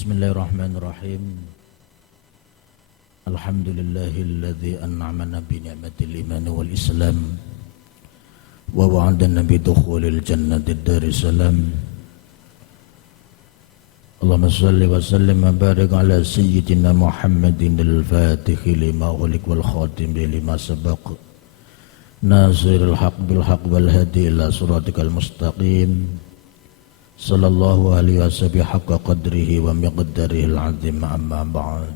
Bismillahirrahmanirrahim. Alhamdulillahilladzi an'amana bi ni'matil iman wal islam wa wa'adana bi dukhulil jannati daris salam. Allahumma shalli wa sallim wa barik ala sayyidina Muhammadin al-Fatih lima ughliq wal khatim lima sabaq. Nasirul haq bil haq wal hadi ila siratikal mustaqim. Sallallahu alaihi wasallam haqqa qadrihi wa miqdarihi al-azim, amma ba'd.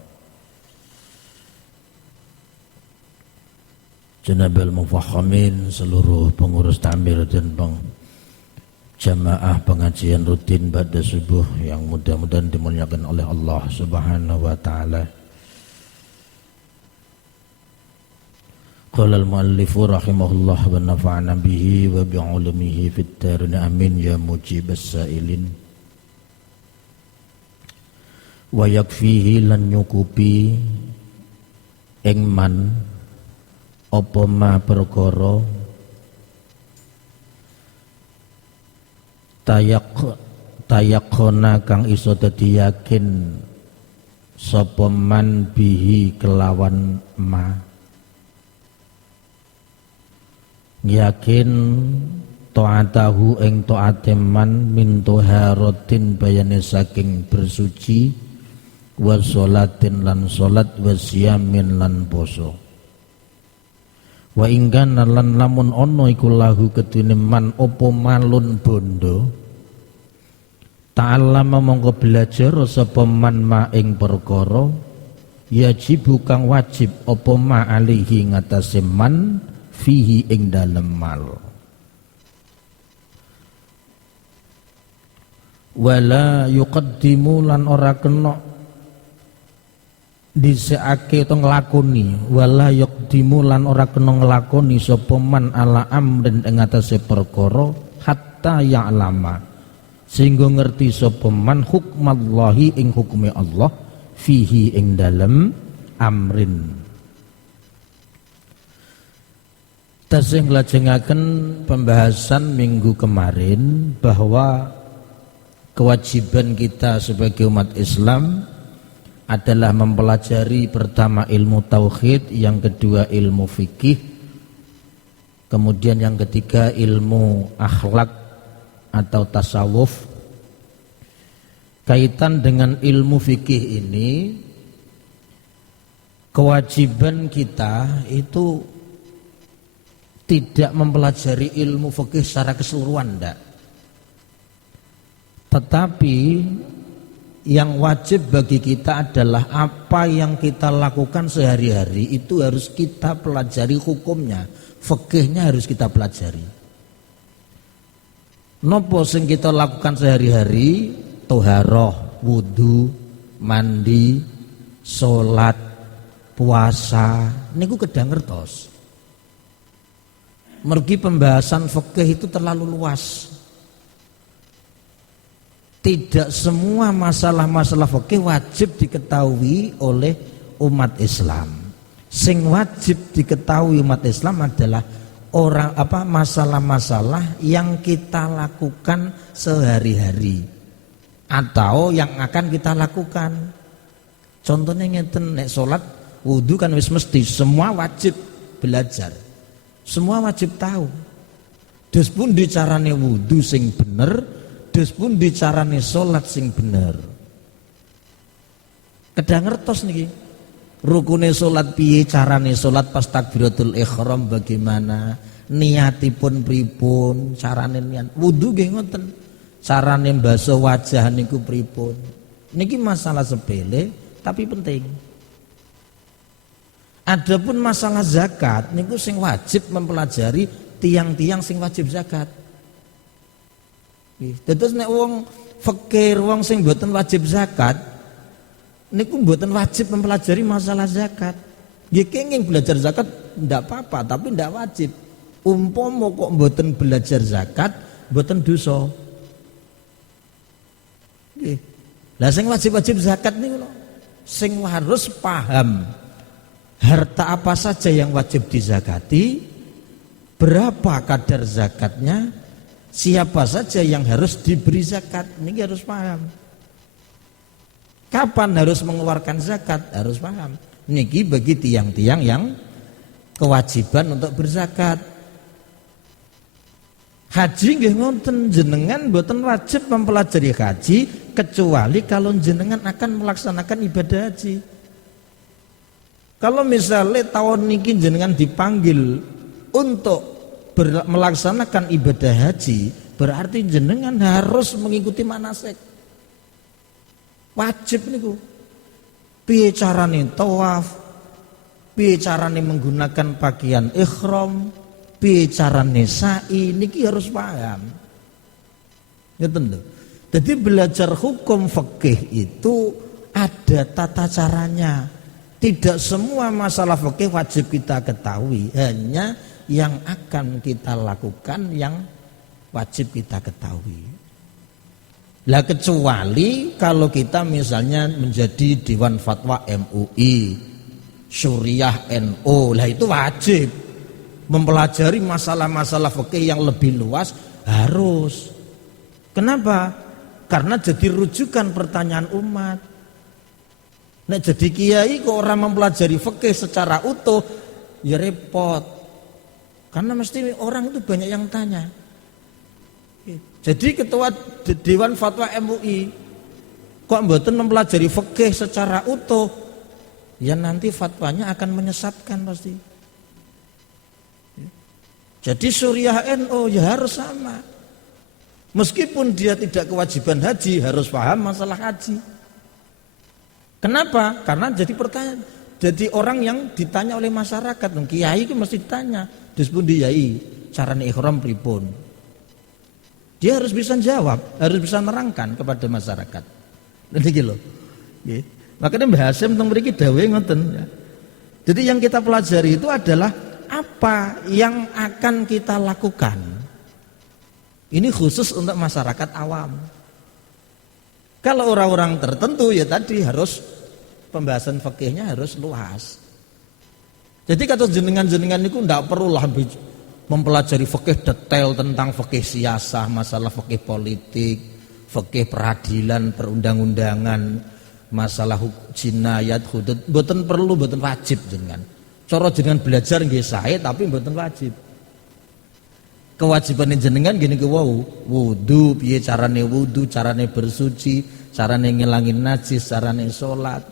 Janabal mufakhamin, seluruh pengurus ta'mir dan jamaah pengajian rutin pada subuh yang mudah-mudahan dimuliakan oleh Allah Subhanahu wa taala. Qala al-muallifu rahimahullah wa nafa'ana bihi wa bi'ulumihi fit darin amin ya mujibas sa'ilin. Wa yakfihi lan nyukupi ing man apa ma perkara tayakkona kang iso dadi yakin sapa man bihi kelawan ma, yakin ta'atahu ing ta'ate man min tuharatin bayane saking bersuci wa sholatin lan sholat wa siyamin lan poso wa ingkana lan lamun ono iku lahu kedune man opo malun bondo ta'allama mongko belajar sapa man ma ing perkara yajibu kang wajib opo ma alihi ngatasé man fihi ing dalem mal, wala yuqaddimu lan ora kena dhisikake to nglakoni, wala yuqaddimu lan ora kena nglakoni sapa man ala amrin ing atase perkara hatta ya'lama sehingga ngerti sapa man hukmallahi ing hukume Allah fihi ing dalem amrin. Tasing nglajengaken pembahasan minggu kemarin bahwa kewajiban kita sebagai umat Islam adalah mempelajari pertama ilmu tauhid, yang kedua ilmu fikih, kemudian yang ketiga ilmu akhlak atau tasawuf. Kaitan dengan ilmu fikih ini, kewajiban kita itu tidak mempelajari ilmu fikih secara keseluruhan, enggak. Tetapi yang wajib bagi kita adalah apa yang kita lakukan sehari-hari itu harus kita pelajari hukumnya, fikihnya harus kita pelajari. Nopo sing kita lakukan sehari-hari, toharoh, wudu, mandi, sholat, puasa, niku kedang ngertos. Mergi pembahasan fikih itu terlalu luas. Tidak semua masalah-masalah fikih wajib diketahui oleh umat Islam. Sing wajib diketahui umat Islam adalah masalah-masalah yang kita lakukan sehari-hari atau yang akan kita lakukan. Contohnya ngeten, nek salat wudu kan wis mesti, semua wajib belajar. Semua wajib tahu. Dus pun dicarane wudu sing bener, dus pun dicarane sholat sing bener. Kedang ngertos niki. Rukune sholat piye, carane sholat pas takbiratul ihram bagaimana, niatipun pripun, carane niat. Wudu nggih ngoten. Carane mbasuh wajah niku pripun. Niki masalah sepele tapi penting. Adapun masalah zakat niku sing wajib mempelajari tiang-tiang sing wajib zakat. Terus nek wong fakir, wong sing mboten wajib zakat niku mboten wajib mempelajari masalah zakat. Nggih kenging belajar zakat ndak apa-apa, tapi ndak wajib. Umpama kok mboten belajar zakat, mboten dosa. Nggih. Lah sing wajib-wajib zakat niku lho, sing harus paham harta apa saja yang wajib dizakati, berapa kadar zakatnya, siapa saja yang harus diberi zakat. Ini harus paham. Kapan harus mengeluarkan zakat? Harus paham. Niki bagi tiang-tiang yang kewajiban untuk berzakat. Haji nggih ngoten, jenengan mboten wajib mempelajari haji kecuali kalau jenengan akan melaksanakan ibadah haji. Kalau misalnya tahun niki jenengan dipanggil untuk melaksanakan ibadah haji, berarti jenengan harus mengikuti manasik. Wajib niku. Piye carane tawaf, piye carane menggunakan pakaian ihram, piye carane sa'i, niki harus paham. Ngeten lho. Jadi belajar hukum fikih itu ada tata caranya. Tidak semua masalah fikih wajib kita ketahui, hanya yang akan kita lakukan yang wajib kita ketahui. Lah kecuali kalau kita misalnya menjadi Dewan Fatwa MUI, Syuriah NU, lah itu wajib mempelajari masalah-masalah fikih yang lebih luas, harus. Kenapa? Karena jadi rujukan pertanyaan umat. Nek jadi kiai kok orang mempelajari fikih secara utuh, ya repot. Karena mesti orang itu banyak yang tanya. Jadi ketua Dewan Fatwa MUI kok mboten mempelajari fikih secara utuh, ya nanti fatwanya akan menyesatkan pasti. Jadi Syuriah NU ya harus sama. Meskipun dia tidak kewajiban haji, harus paham masalah haji. Kenapa? Karena jadi pertanyaan. Jadi orang yang ditanya oleh masyarakat, kiai itu mesti ditanya, "Dispun kiai, carane ihram pripun?" Dia harus bisa jawab, harus bisa nerangkan kepada masyarakat. Niki lho. Nggih. Makanya Mbah Hasyim teng mriki dawuhe ngoten ya. Jadi yang kita pelajari itu adalah apa yang akan kita lakukan. Ini khusus untuk masyarakat awam. Kalau orang-orang tertentu ya tadi harus pembahasan fikihnya harus luas. Jadi kata jenengan-jenengan itu ndak perlu lah mempelajari fikih detail tentang fikih siasah, masalah fikih politik, fikih peradilan, perundang-undangan, masalah jinayat, hudud, mboten perlu, mboten wajib jenengan. Cara jenengan belajar nggih sae tapi mboten wajib. Kewajiban jenengan gini ke wudu, piye carane wudu, carane bersuci, carane ngilangin najis, carane salat.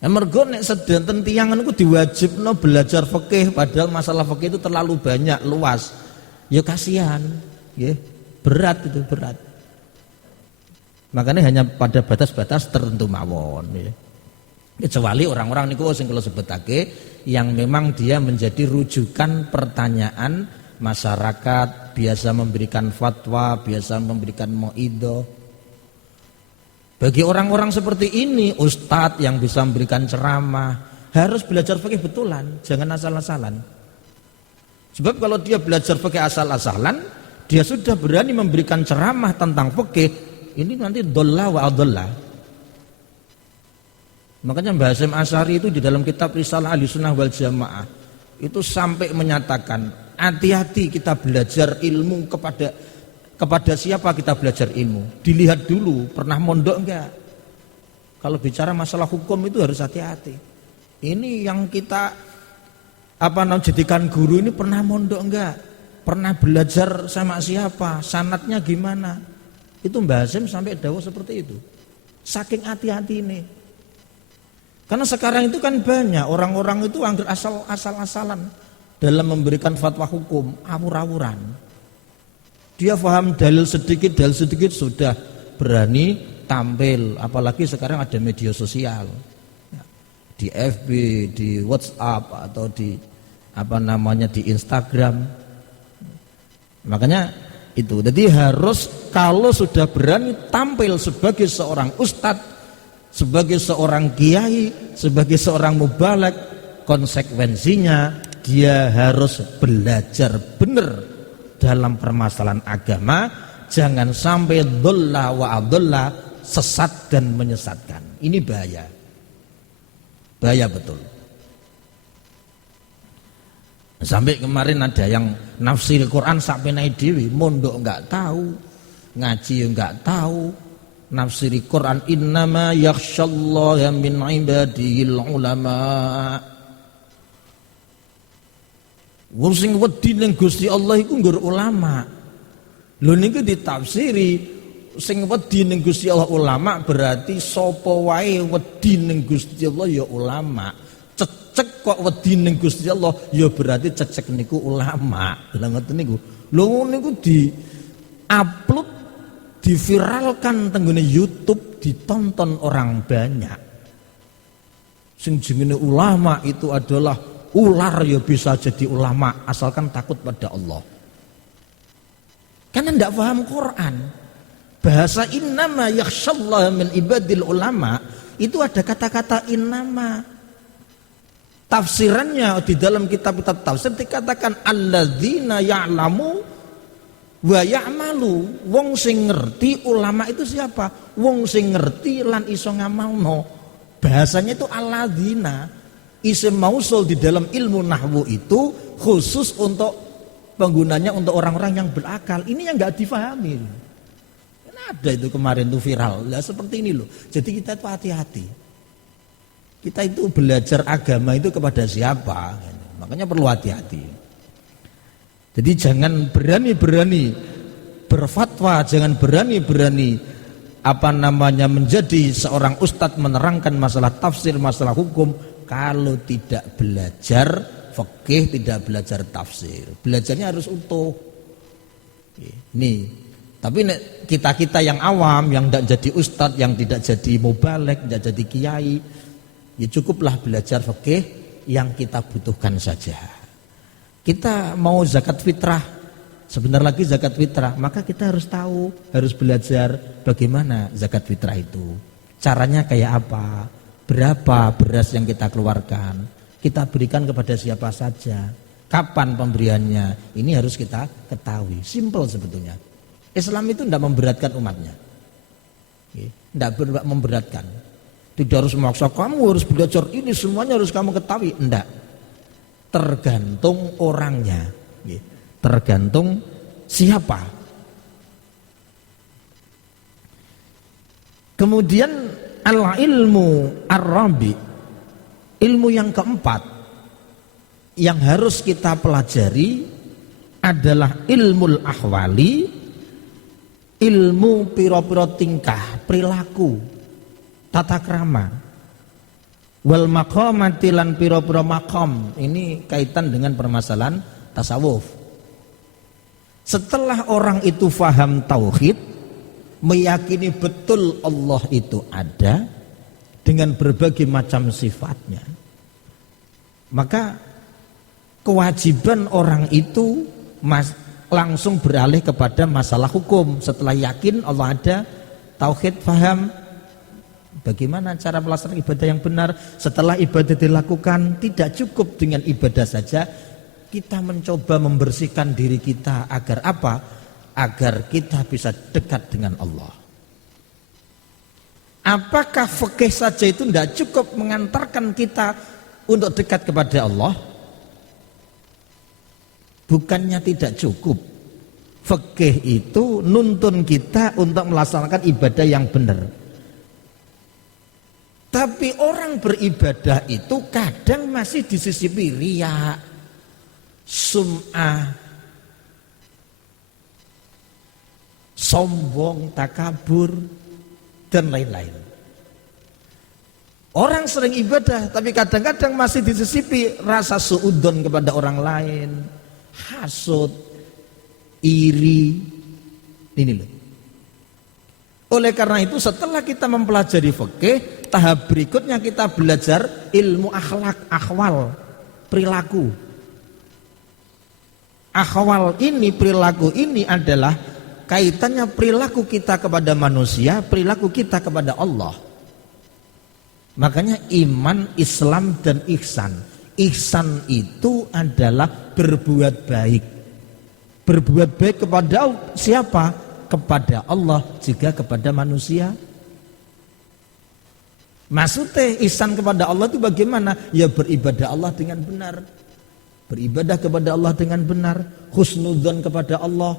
Mergo nek sedanten tiyang niku diwajibno belajar fikih padahal masalah fikih itu terlalu banyak, luas. Ya kasihan, nggih. Berat itu, berat. Makanya hanya pada batas-batas tertentu mawon, ya. Kecuali orang-orang niku sing kula sebutake yang memang dia menjadi rujukan pertanyaan masyarakat, biasa memberikan fatwa, biasa memberikan mauidhah. Bagi orang-orang seperti ini, ustadz yang bisa memberikan ceramah harus belajar fikih betulan, jangan asal-asalan. Sebab kalau dia belajar fikih asal-asalan, dia sudah berani memberikan ceramah tentang fikih, ini nanti dolla wa adolla. Makanya Mbah Hasyim Asy'ari itu di dalam kitab Risalah Ahlussunnah wal Jamaah itu sampai menyatakan hati-hati kita belajar ilmu kepada siapa kita belajar ilmu. Dilihat dulu pernah mondok enggak. Kalau bicara masalah hukum itu harus hati-hati. Ini yang kita jadikan guru ini pernah mondok enggak? Pernah belajar sama siapa? Sanatnya gimana? Itu Mbah Hasyim sampai dawuh seperti itu. Saking hati-hati ini. Karena sekarang itu kan banyak orang-orang itu anggar asal-asalan dalam memberikan fatwa hukum, awur-awuran. Dia paham dalil sedikit sudah berani tampil, apalagi sekarang ada media sosial. Di FB, di WhatsApp atau di di Instagram. Makanya itu. Jadi harus kalau sudah berani tampil sebagai seorang ustadz, sebagai seorang kiai, sebagai seorang mubaligh, konsekuensinya dia harus belajar benar dalam permasalahan agama, jangan sampai dhalla wa adalla, sesat dan menyesatkan. Ini bahaya. Bahaya betul. Sampai kemarin ada yang nafsir Quran sampai naik dewi, mondok enggak tahu, ngaji enggak tahu, nafsiri Quran, innama yakhsyallaha min ibadihil ulama. Wong sing wedi ning Gusti Allah iku nggur ulama. Lho niku ditafsiri sing wedi ning Gusti Allah ulama, berarti sapa wae wedi ning Gusti Allah ya ulama. Cecek kok wedi ning Gusti Allah ya berarti cecek niku ulama. Lha ngoten niku. Lho niku di-upload, diviralkan tenggone YouTube, ditonton orang banyak. Sing jenenge ulama itu adalah ular ya bisa jadi ulama asalkan takut pada Allah. Karena tidak paham Quran. Bahasa innama yakhsyallaha min ibadil ulama itu ada kata-kata innama. Tafsirannya di dalam kitab-kitab tafsir dikatakan alladzina ya'lamu wa ya'malu. Wong sing ngerti, ulama itu siapa? Wong sing ngerti lan iso ngamalno. Bahasanya itu alladzina. Isim mausul di dalam ilmu nahwu itu khusus untuk penggunanya untuk orang-orang yang berakal. Ini yang nggak difahami. Kan ada itu kemarin tuh viral. Lah seperti ini loh. Jadi kita itu hati-hati. Kita itu belajar agama itu kepada siapa? Makanya perlu hati-hati. Jadi jangan berani-berani berfatwa, jangan berani-berani menjadi seorang ustadz menerangkan masalah tafsir, masalah hukum. Kalau tidak belajar fikih, tidak belajar tafsir, belajarnya harus utuh. Nih, tapi kita yang awam, yang tidak jadi ustadz, yang tidak jadi mubalek, tidak jadi kiai, ya cukuplah belajar fikih yang kita butuhkan saja. Kita mau zakat fitrah, sebentar lagi zakat fitrah, maka kita harus tahu, harus belajar bagaimana zakat fitrah itu, caranya kayak apa. Berapa beras yang kita keluarkan, kita berikan kepada siapa saja, kapan pemberiannya, ini harus kita ketahui. Simple sebetulnya. Islam itu tidak memberatkan umatnya, tidak memberatkan. Tidak harus memaksa kamu harus belajar ini, semuanya harus kamu ketahui. Tidak. Tergantung orangnya, tergantung siapa. Kemudian al-ilmu ar-rabi, ilmu yang keempat yang harus kita pelajari adalah ilmu ahwali, ilmu piro-piro tingkah, perilaku, tata krama, wal maqamati lan piro-piro maqam. Ini kaitan dengan permasalahan tasawuf. Setelah orang itu faham tauhid, meyakini betul Allah itu ada dengan berbagai macam sifatnya, maka kewajiban orang itu langsung beralih kepada masalah hukum. Setelah yakin Allah ada, tauhid, faham bagaimana cara melaksanakan ibadah yang benar. Setelah ibadah dilakukan, tidak cukup dengan ibadah saja, kita mencoba membersihkan diri kita agar apa? Agar kita bisa dekat dengan Allah. Apakah fikih saja itu tidak cukup mengantarkan kita untuk dekat kepada Allah? Bukannya tidak cukup. Fikih itu nuntun kita untuk melaksanakan ibadah yang benar. Tapi orang beribadah itu kadang masih disisipi riya, sum'ah, sombong, takabur, dan lain-lain. Orang sering ibadah tapi kadang-kadang masih disisipi rasa suudon kepada orang lain, hasud, iri. Ini loh. Oleh karena itu setelah kita mempelajari fikih, tahap berikutnya kita belajar ilmu akhlak, akhwal, perilaku. Akhwal ini, perilaku ini adalah kaitannya perilaku kita kepada manusia, perilaku kita kepada Allah. Makanya iman, Islam, dan ihsan. Ihsan itu adalah berbuat baik. Berbuat baik kepada siapa? Kepada Allah, juga kepada manusia. Maksudnya ihsan kepada Allah itu bagaimana? Ya beribadah Allah dengan benar. Beribadah kepada Allah dengan benar. Husnudzon kepada Allah.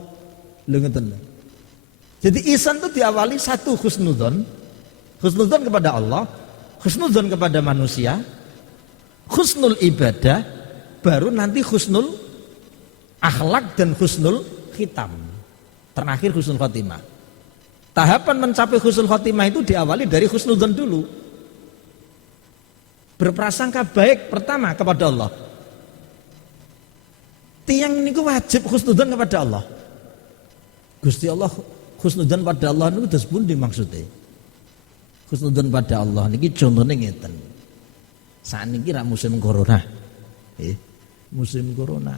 Jadi ihsan itu diawali satu husnudzon kepada Allah, husnudzon kepada manusia, husnul ibadah, baru nanti husnul akhlak dan husnul khitam. Terakhir husnul khotimah. Tahapan mencapai husnul khotimah itu diawali dari husnudzon dulu. Berprasangka baik pertama kepada Allah. Tiang niku wajib husnudzon kepada Allah. Gusti Allah husnudzon pada Allah niku terus pundi maksudnya? Husnudzon pada Allah niki contohnya ngeten. Saat niki ra musim corona. Musim corona.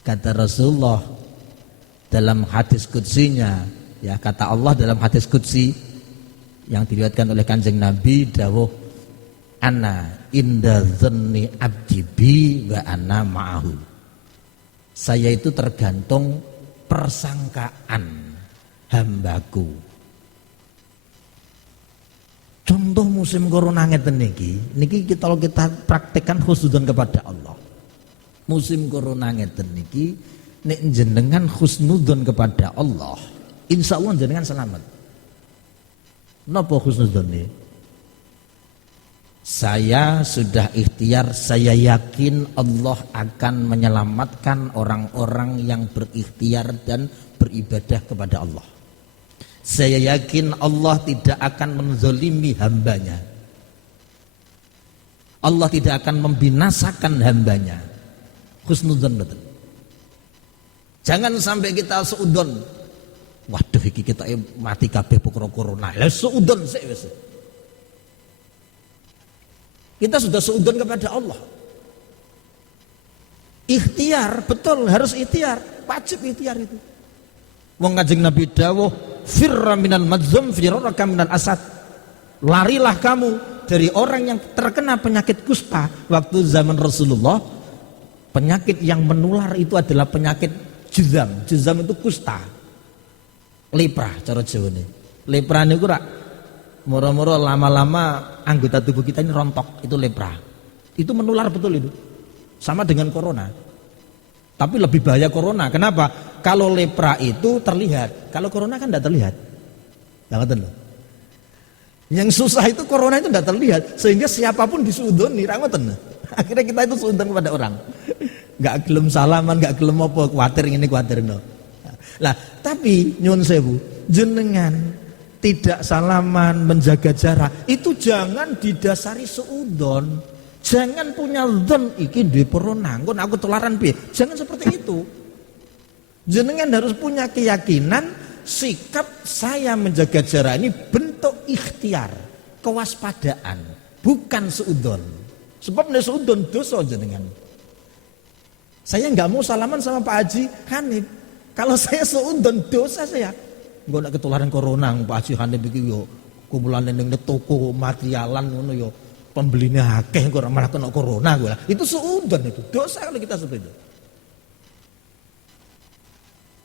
Kata Rasulullah dalam hadis qudsinya, ya kata Allah dalam hadis qudsi yang diriwayatkan oleh Kanjeng Nabi dawuh ana inda dhanni abdi bi wa ana ma'ahu. Saya itu tergantung persangkaan hambaku. Contoh musim corona ngeten niki kalau kita praktekkan husnudzon kepada Allah. Musim corona ngeten niki nek jenengan husnudzon kepada Allah, insya Allah jenengan selamat. Napa husnudzon ini? Saya sudah ikhtiar, saya yakin Allah akan menyelamatkan orang-orang yang berikhtiar dan beribadah kepada Allah. Saya yakin Allah tidak akan menzalimi hambanya. Allah tidak akan membinasakan hambanya. Husnudzon betul. Jangan sampai kita seudon. Waduh iki kita mati kabeh perkara corona. Lah seudon sik wis. Kita sudah seudon kepada Allah. Ikhtiar, betul harus ikhtiar, wajib ikhtiar itu. Wong Kanjeng Nabi dawuh, firra minal madzum firaraka minal asad. Larilah kamu dari orang yang terkena penyakit kusta waktu zaman Rasulullah. Penyakit yang menular itu adalah penyakit juzam. Juzam itu kusta. Lepra cara Jawane. Lepra niku rak moro-moro lama-lama anggota tubuh kita ini rontok, itu lepra. Itu menular betul itu. Sama dengan corona. Tapi lebih bahaya corona. Kenapa? Kalau lepra itu terlihat, kalau corona kan tidak terlihat. Ngerti loh. Yang susah itu corona itu tidak terlihat, sehingga siapapun disudoni, ngoten. Akhirnya kita itu sudon kepada orang. Enggak gelem salaman, enggak gelem apa, kuatir ini kuatir no. Lah, tapi nyuwun sewu, jenengan tidak salaman, menjaga jarak, itu jangan didasari seudon. Jangan punya dzon iki duwe corona, engko aku tularan piye. Jangan seperti itu. Jenengan harus punya keyakinan sikap saya menjaga jarak ini bentuk ikhtiar, kewaspadaan, bukan seudon. Sebab nek seudon dosa jenengan. Saya enggak mau salaman sama Pak Haji Hanif. Kalau saya seudon dosa saya. Engko nek ketularan corona Pak Haji Hanif iki yo kumulane ning toko materialan ngono yo pembeline akeh kok malah kena corona gue. Itu seudon itu. Dosa kalau kita seperti itu.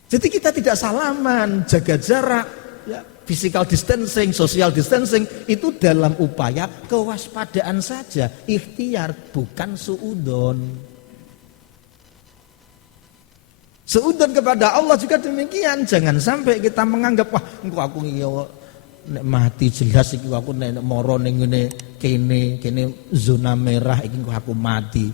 Jadi kita tidak salaman, jaga jarak, ya, physical distancing, social distancing itu dalam upaya kewaspadaan saja, ikhtiar bukan seudon. Seudon kepada Allah juga demikian. Jangan sampai kita menganggap wah engko aku nek mati jelas iki aku nek moro ning ngene kene zona merah iki aku mati.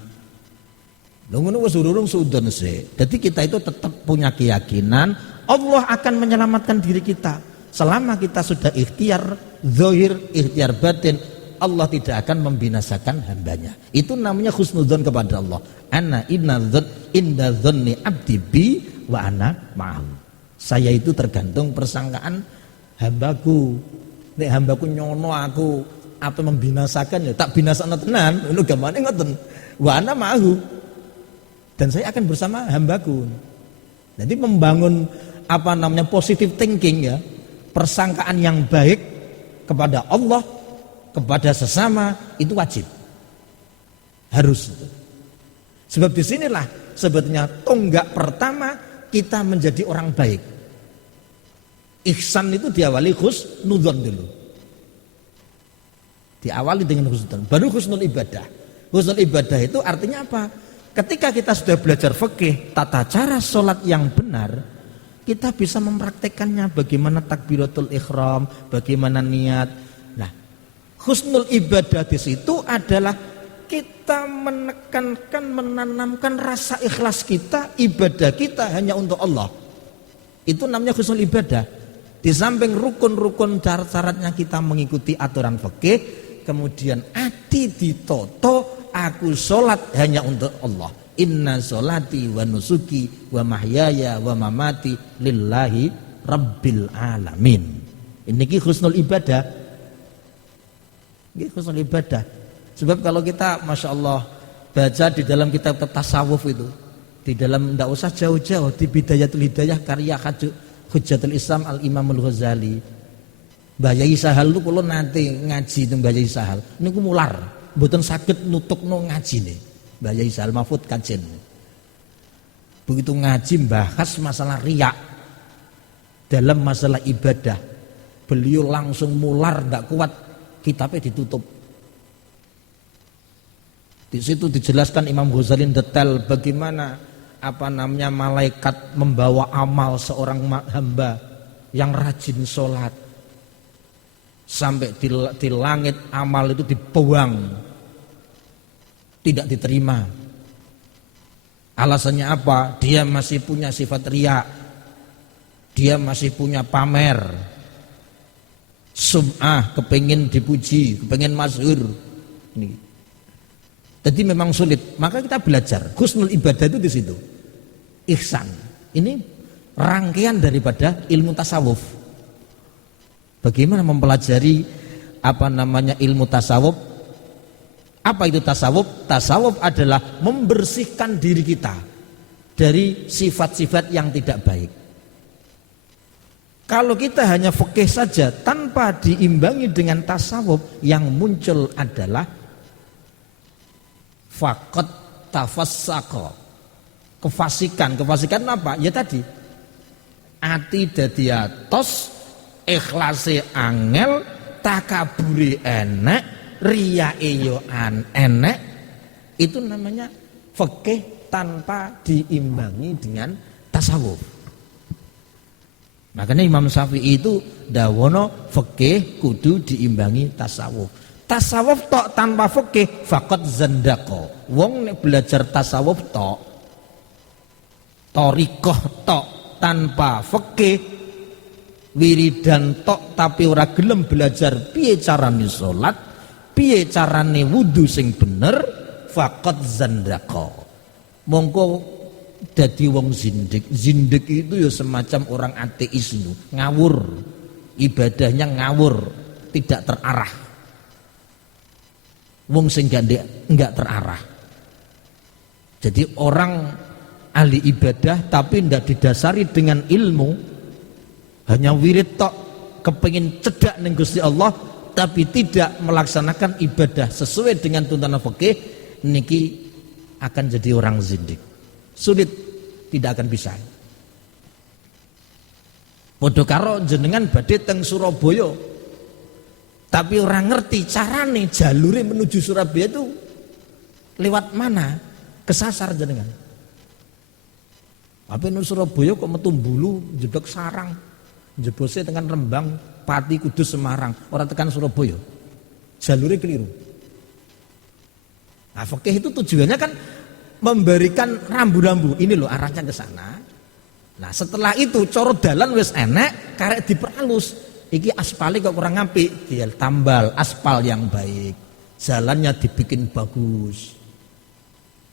Lho ngono wis urung seudon sik. Jadi kita itu tetap punya keyakinan Allah akan menyelamatkan diri kita. Selama kita sudah ikhtiar zahir, ikhtiar batin, Allah tidak akan membinasakan hambanya. Itu namanya husnudzon kepada Allah. Ana inda dzanni abdi bi wa ana ma'ahu. Saya itu tergantung persangkaan hambaku. Nek hambaku nyono aku apa membinasakan ya tak binasakno tenan, ngono gamane ngoten. Wa ana ma'ahu. Dan saya akan bersama hambaku. Jadi membangun apa namanya positive thinking ya, persangkaan yang baik kepada Allah, kepada sesama itu wajib, harus. Sebab disinilah sebetulnya tonggak pertama kita menjadi orang baik. Ihsan itu diawali husnudzon dulu, diawali dengan husnudzon, baru husnul ibadah. Husnul ibadah itu artinya apa? Ketika kita sudah belajar fikih, tata cara sholat yang benar, kita bisa mempraktekannya, bagaimana takbiratul ihram, bagaimana niat. Nah, husnul ibadah di situ adalah kita menekankan, menanamkan rasa ikhlas kita, ibadah kita hanya untuk Allah. Itu namanya husnul ibadah. Di samping rukun-rukun syarat-syaratnya kita mengikuti aturan fikih, kemudian ati ditoto, aku sholat hanya untuk Allah. Inna sholati wa nusuki wa mahyaya wa mamati lillahi rabbil alamin. Ini husnul ibadah. Ini husnul ibadah. Sebab kalau kita Masya Allah baca di dalam kitab tasawuf itu, di dalam tidak usah jauh-jauh, di Bidayatul Hidayah karya Hujjatul Islam Al-Imamul Ghazali, Mbah Yai Sahal itu kalau nanti ngaji itu Mbah Yai Sahal ini aku mular, mboten saged nutukno ngaji nih Mbah Yai Sahal Mahfud kajen. Begitu ngaji bahas masalah riya dalam masalah ibadah, beliau langsung mular, tidak kuat, kitabnya ditutup. Di situ dijelaskan Imam Ghazali detail bagaimana malaikat membawa amal seorang hamba yang rajin sholat sampai di langit amal itu dibuang, tidak diterima. Alasannya apa? Dia masih punya sifat riya, dia masih punya pamer, sum'ah, kepengin dipuji, kepengin masyhur. Ini. Jadi memang sulit. Maka kita belajar husnul ibadah itu di situ. Ihsan. Ini rangkaian daripada ilmu tasawuf. Bagaimana mempelajari ilmu tasawuf? Apa itu tasawuf? Tasawuf adalah membersihkan diri kita dari sifat-sifat yang tidak baik. Kalau kita hanya fikih saja tanpa diimbangi dengan tasawuf, yang muncul adalah faqat tafassaqa, kefasikan. Kefasikan apa? Ya tadi, ati dadi atos, ikhlase angel, takaburi enek, riyae yo enek. Itu namanya fikih tanpa diimbangi dengan tasawuf. Makanya Imam Syafi'i itu dawono fikih kudu diimbangi tasawuf. Tasawuf tok tanpa fikih faqat zandaqo. Wong nek belajar tasawuf tok, thariqah tok tanpa fikih, wiridan tok tapi ora gelem belajar piye carane salat, piye carane wudu sing bener, faqat zandaqo. Mongko dadi wong zindik. Zindik itu ya semacam orang ateis itu, ngawur, ibadahnya ngawur, tidak terarah. Wong sing enggak terarah. Jadi orang ahli ibadah tapi tidak didasari dengan ilmu, hanya wirid tok, kepengin cedak ning Gusti Allah tapi tidak melaksanakan ibadah sesuai dengan tuntunan fikih, niki akan jadi orang zindik. Sulit, tidak akan bisa. Padha karo jenengan badhe teng Surabaya, tapi orang ngerti carane jalure menuju Surabaya itu lewat mana, kesasar jenengan. Apa nu Surabaya kok metu Bulu, jeblok Sarang, jebose tekan Rembang, Pati, Kudus, Semarang, orang tekan Surabaya. Jalure keliru. Nah, fikih itu tujuannya kan memberikan rambu-rambu, ini loh arahnya ke sana. Nah, setelah itu coro dalan wis enek, karek diperhalus. Iki aspalnya kok kurang apik, dia tambal aspal yang baik, jalannya dibikin bagus.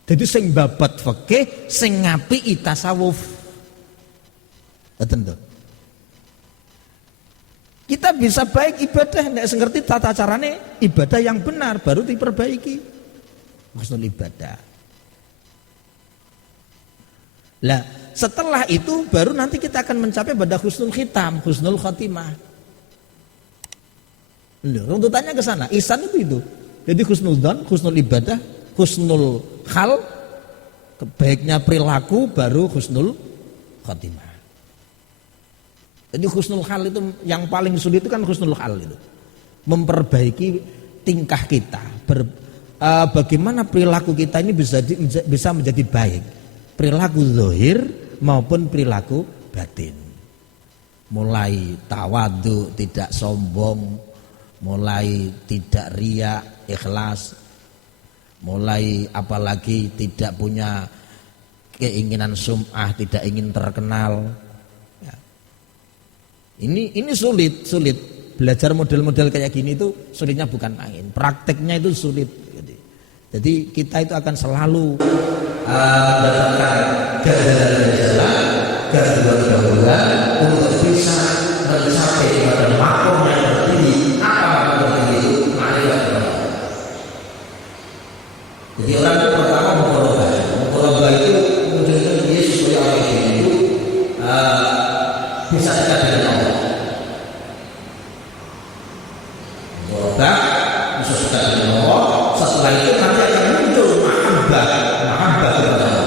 Jadi sing babat fikih, sing ngapiki tasawuf. Tentu. Kita bisa baik ibadah, nek ngerti tata carane ibadah yang benar baru diperbaiki. Husnul ibadah. Lah, setelah itu baru nanti kita akan mencapai pada husnul khitam, husnul khotimah. Runtutannya ke sana. Ihsan itu. Jadi husnul dzan, husnul ibadah, husnul hal, baiknya perilaku, baru husnul khotimah. Jadi husnul hal itu yang paling sulit itu kan husnul hal itu. Memperbaiki tingkah kita. Bagaimana perilaku kita ini bisa menjadi baik. Perilaku zahir maupun perilaku batin. Mulai tawadhu, tidak sombong, mulai tidak riya, ikhlas, mulai apalagi tidak punya keinginan sum'ah, tidak ingin terkenal. Ya. Ini sulit. Belajar model-model kayak gini itu sulitnya bukan main, prakteknya itu sulit. Jadi kita itu akan selalu mendapatkan gangguan-gangguan untuk bisa mencapai pada makom yang tertinggi. Apa tertinggi itu? Ma'rifat Allah. Jadi orang itu pertama mengkorobah itu menunjukkan dia supaya orang itu bisa dekat dengan Allah. Mengkorobah bisa dekat dengan Allah. Setelah itu nanti akan muncul mahabbah kepada Allah.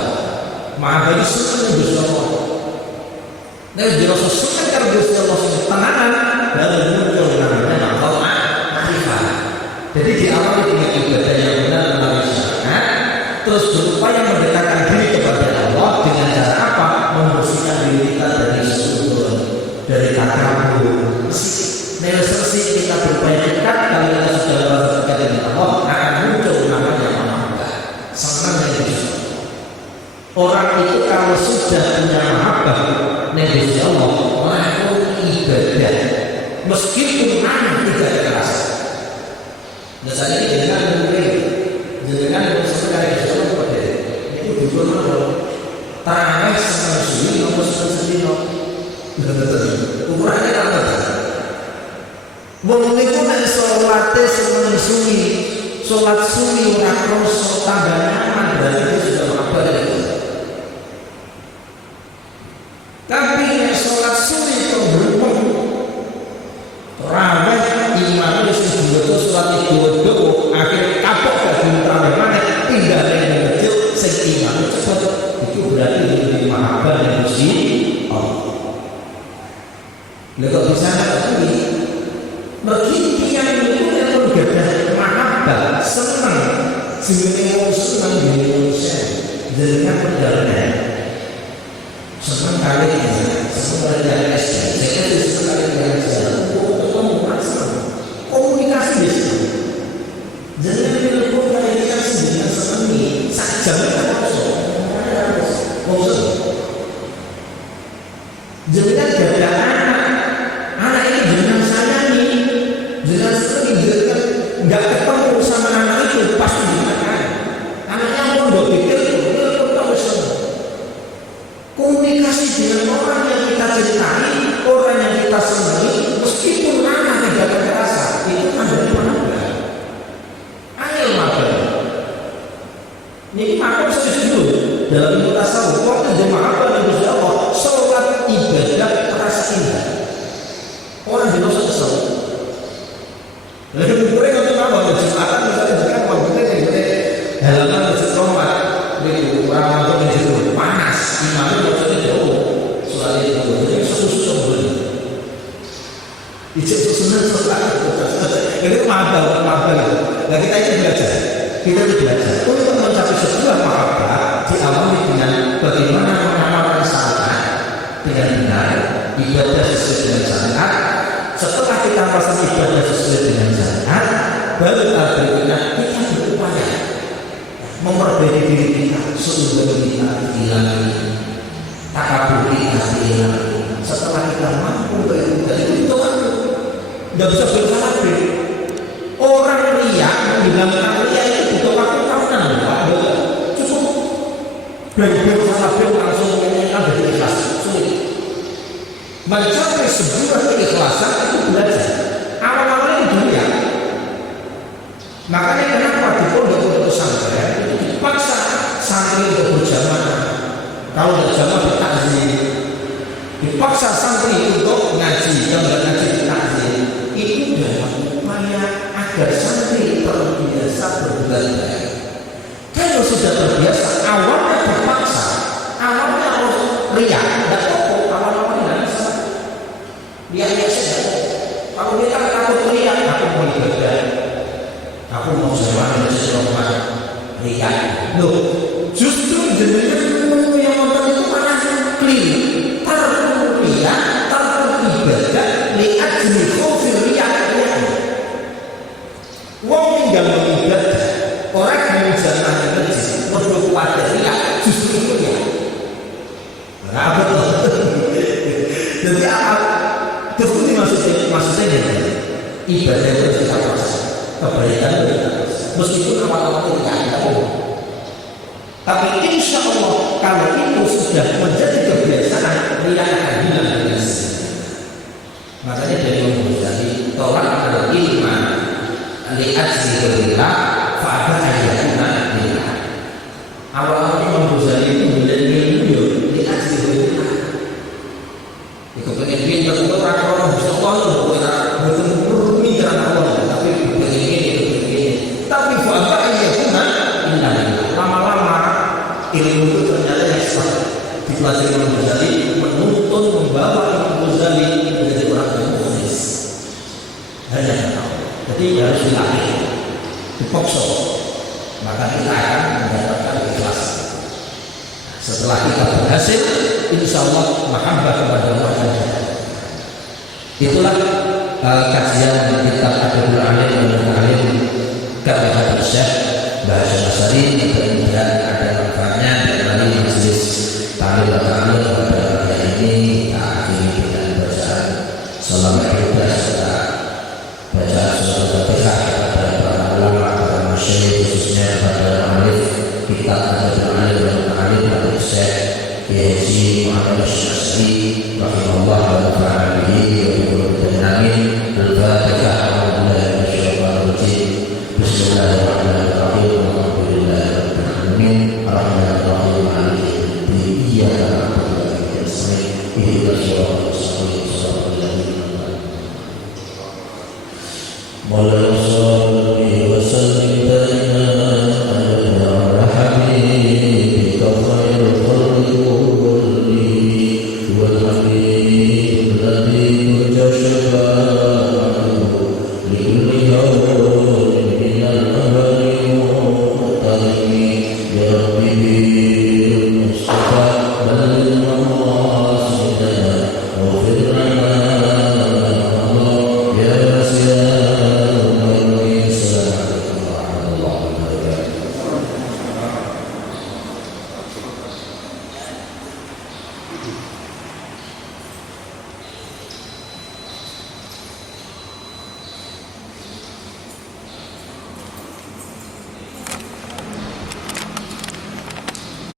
Mahabbah itu senang Gusti Allah. Nah, dirasa senang karena Gusti Allah tenangan, lalu muncul namanya ma'rifah. Jadi diawali dengan ibadah yang benar melalui syariat, terus berupaya mendekatkan diri kepada Allah dengan cara apa? Membersihkan diri kita dari sudut, dari takabur. Nilai kita berupaya dekat, kalau kita sudah merasa dekat dengan Allah, akan muncul namanya mahabbah. Senang yang Gusti. Orang itu kalau sudah punya mahabbah Nabi Allah, melakukan ibadah meskipun aneh tidak keras. Dan saat ini dengan sekali Rasulullah pada itu juga tarawih sekali nomor sekali ukurannya apa? Mengenai pun sholatnya semuanya sholat sunyi orang kroso tambah nyaman berarti sudah mahabbah itu. Tapi yang sholat sunyi itu belum raweh imam itu betul sholat itu akhirnya kapok dari raweh mana pindah dari masjid sing imam itu berarti lebih mahabbah yang Gusti Allah. Lalu bisa ini begitu yang itu yang bergadah mahabbah senang sebenarnya senang di Indonesia dengan perjalanan senang kali ini senang dari SD saya itu senang dari SD komunikasi di situ jadi kita komunikasi dengan senang ini saja jadi ada anak ini dengan saya nih dengan sering nggak ketemu sama anak itu pasti dimakan anaknya pondok pikir komunikasi dengan orang yang kita cintai, orang yang kita senangi, meskipun anak tidak terasa, itu adalah mahabbah. Ayo mahabbah. Ini mahabbah setuju dalam ilmu tasawuf. Kalau ada mahabbah yang Gusti Allah, sholat ibadah terasa indah. Orang di masa tasawuf. Lalu mereka itu apa? Jumatan misalnya jika kita dari halaman masjid Roma, itu orang orang di situ panas, imamnya maksudnya jauh, soalnya itu jadi susah beli. Itu senang ini mahabbah itu. Nah kita itu belajar untuk mencapai sebuah mahabbah diawali dengan bagaimana mengamalkan syariat dengan benar, ibadah sesuai dengan syariat. Setelah kita melaksanakan ibadah sesuai dengan syariat, baru kita berupaya memperbaiki diri kita, seudah kita hilang, takabur kita hilang. Setelah kita mampu dari itu kan tidak bisa bersalah. Orang riya menghilangkan riya itu butuh waktu tahunan, cukup belajar salah langsung menyanyikan dari ikhlas. Sulit. Mencapai sebuah keikhlasan itu belajar. Awal-awalnya itu dunia. Makanya kenapa di pondok pesantren itu dipaksa santri untuk berjamaah. Kalau berjamaah bertakzim, dipaksa santri untuk ngaji. Kalau nggak ngaji bertakzim, itu dalam upaya agar santri terbiasa berbelajar. Kalau sudah terbiasa, awalnya dipaksa, awalnya harus riak, tidak pokok, awal-awalnya tidak bisa. Lihat saja. Kalau kita takut riak, aku mau ibadah. Aku mau sewa dari seorang riak. Loh, justru jenengan yang nonton itu malah keliru. ibadah itu kita paksa, kebaikan itu kita paksa. Meskipun awal-awal tidak tahu, tapi insya Allah kalau itu sudah menjadi kebiasaan, dia akan hilang dengan sendirinya. Makanya dari Imam Ghazali, tolak al-ilma li'ajzi billah fa'ada ayyadina billah. Awal-awal Imam Ghazali itu menjadi ilmu li'ajzi billah. Itu pengen pintar itu orang-orang bisa Allah betul-betul mikir Allah, tapi begini. Tapi fa'ada ayyadina billah. Lama-lama ilmu itu ternyata ekstra. Dipelajari Imam Ghazali, menuntun membawa Imam Ghazali menjadi orang yang mukhlis. Hanya tahu. Jadi harus dilatih, dipaksa, maka kita akan mendapatkan ikhlas. Setelah kita berhasil, insya Allah mahabbah kepada Allah akan datang. Itulah kajian kitab Adabul Alim dan Al-Alim karya Syekh Bahasa Nasari. Mudah-mudahan ada manfaatnya dari majelis tahlil kami pada hari ini. Kita akhiri dengan bacaan salam kita serta bacaan surat Al-Fatihah kepada para ulama, para masyayikh, khususnya pada alif kitab Adabul Alim dan Al-Alim dari Syekh Haji Muhammad Syasri rahimahullah wa nafa'ana bihi wa bi amin. Al-Fatihah. Bismillahirrahmanirrahim. Alhamdulillahirabbil alamin. Arrahmanirrahim. Maliki yaumiddin. Iyyaka na'budu wa iyyaka nasta'in. Ihdinas siratal mustaqim. Shiratal ladzina an'amta 'alaihim.